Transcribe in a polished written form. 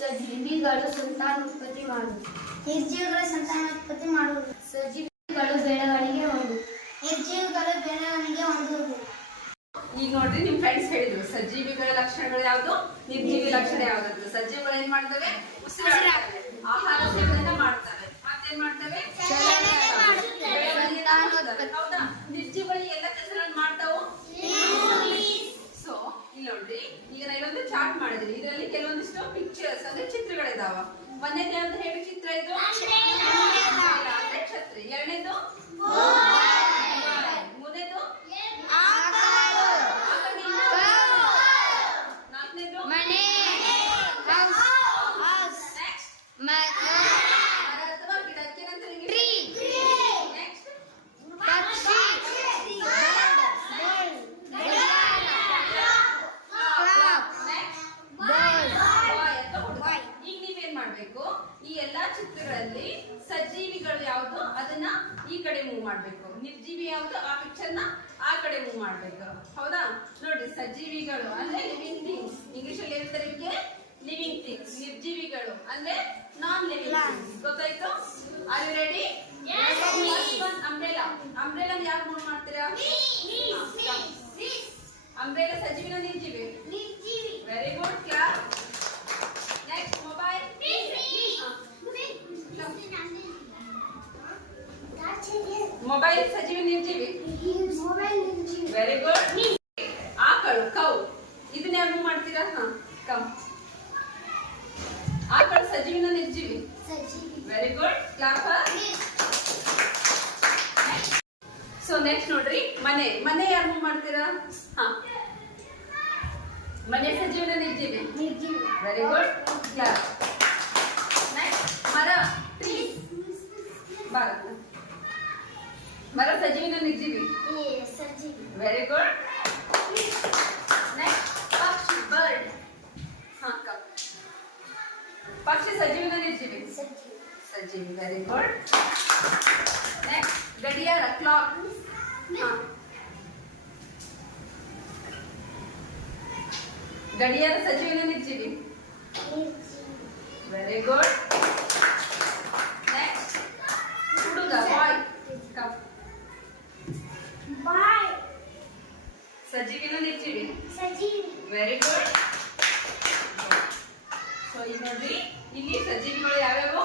ಸಜೀವಿಗಳು ಸಂತಾನೋತ್ಪತ್ತಿ ಮಾಡುವುದು. ನಿರ್ಜೀವಿಗಳು ಸಂತಾನೋತ್ಪತ್ತಿ ಮಾಡುವುದು. ಸಜೀವಿಗಳು ಬೆಳವಣಿಗೆ ಹೊಂದುವುದು. ನಿರ್ಜೀವಿಗಳು ಬೆಳವಣಿಗೆ ಹೊಂದುವುದು. ಈಗ ನೋಡ್ರಿ ನಿಮ್ ಫ್ರೆಂಡ್ಸ್ ಹೇಳಿದ್ರು ಸಜೀವಿಗಳ ಲಕ್ಷಣಗಳು ಯಾವ್ದು, ನಿರ್ಜೀವಿ ಲಕ್ಷಣ ಯಾವ್ದು. ಸಜೀವಿಗಳು ಏನ್ ಮಾಡ್ತವೆ, ಉಸಿರಾಡ್ತವೆ, ಆಹಾರ ಸೇವನೆ ಮಾಡ್ತವೆ, ಮತ್ತೇನ್ ಮಾಡ್ತವೆ, ಹೌದಾ. ನಿರ್ಜೀವಿಗಳು ಎಲ್ಲ ಕೆಲಸಗಳನ್ನು ಮಾಡ್ತಾವು. ಸೊ ಇಲ್ಲಿ ನೋಡ್ರಿ, ಈಗ ನಾ ಇಲ್ಲೊಂದು ಚಾರ್ಟ್ ಮಾಡಿದ್ರಿ. ಇದರಲ್ಲಿ ಕೆಲವೊಂದಿಷ್ಟು ಪಿಕ್ಚರ್ಸ್ ಅಂದ್ರೆ ಚಿತ್ರಗಳಿದಾವ. ಒಂದೇದು ಯಾವ್ದು ಹೇಳಿ ಚಿತ್ರ ಇದು, ಅಂದ್ರೆ ಛತ್ರಿ. ಎರಡನೇದು ಮೂರನೇದು ನಾಲ್ಕನೇದು ಅಥವಾ ಗಿಡಕ್ಕೆ ಈಗ ನೀವೇನ್ ಮಾಡ್ಬೇಕು, ಈ ಎಲ್ಲಾ ಚಿತ್ರಗಳಲ್ಲಿ ಸಜೀವಿಗಳು ಯಾವ್ದು ಅದನ್ನ ಈ ಕಡೆ ಮೂವ್ ಮಾಡ್ಬೇಕು, ನಿರ್ಜೀವಿ ಯಾವ್ದು ಆ ಪಿಕ್ಚರ್ ನ ಆ ಕಡೆ ಮೂವ್ ಮಾಡ್ಬೇಕು. ಹೌದಾ. ನೋಡಿ, ಸಜೀವಿಗಳು ಅಂದ್ರೆ ಲಿವಿಂಗ್ ಥಿಂಗ್ಸ್, ಇಂಗ್ಲಿಷ್ ಅಲ್ಲಿ ಹೇಳ್ತಾರೆ ಇವಕ್ಕೆ ಲಿವಿಂಗ್ ಥಿಂಗ್ಸ್. ನಿರ್ಜೀವಿಗಳು ಅಂದ್ರೆ ನಾನ್ ಲಿವಿಂಗ್ ಥಿಂಗ್ಸ್. ಗೊತ್ತಾಯ್ತು? Are you ready? Umbrella. Umbrella ಯಾರು ಮೂವ್ ಮಾಡ್ತೀರಾ? ಅಂಬ್ರೆಲಾ ಸಜೀವಿನ ನಿರ್ಜೀವಿ? Very good. Class. Next mobile. Mobile ಸಜೀವಿ ನಿರ್ಜೀವಿ? Very good. ಆಕಳು ಕೌ, ಇದನ್ನ ಯಾರು ಮೂವ್ ಮಾಡ್ತೀರಾ? ಕೌ. ಆಕಳು ಸಜೀವಿನ ನಿರ್ಜೀವಿ? Very good. Clap. So next ನೋಡ್ರಿ, ಮನೆ. ಮನೆ ಯಾರು ಮೂವ್ ಮಾಡ್ತೀರಾ? ಮನೆ ಸಜೀವಿನ ನಿರ್ಜೀವಿ? Very good. ಕ್ಲಾಪ್. ನೆಕ್ಸ್ಟ್ ಮರ. ಟ್ರೀಸ್. ಭಾರತ. ಮರ ಸಜೀವಿನ ನಿರ್ಜೀವಿ? Very good. ನೆಕ್ಸ್ಟ್ ಪಕ್ಷಿ. ಬರ್ಡ್. ಪಕ್ಷಿ ಸಜೀವಿನ ನಿರ್ಜೀವಿ? ಸಜೀವಿ. Very good. ನೆಕ್ಸ್ಟ್ ಗಡಿಯಾರ. ಕ್ಲಾಕ್. ಗಡಿಯಾರ ಸಜೀವಿನ ನಿರ್ಜೀವಿ? Very good. ನೆಕ್ಸ್ಟ್ ಹುಡುಗ. ಬಾಯ್. ಸಜೀವಿನ ನಿರ್ಜೀವಿ? Very good. ಸೊ ಈಗ ನೋಡ್ರಿ, ಇಲ್ಲಿ ಸಜೀವಿಗಳು ಯಾವ್ಯಾವು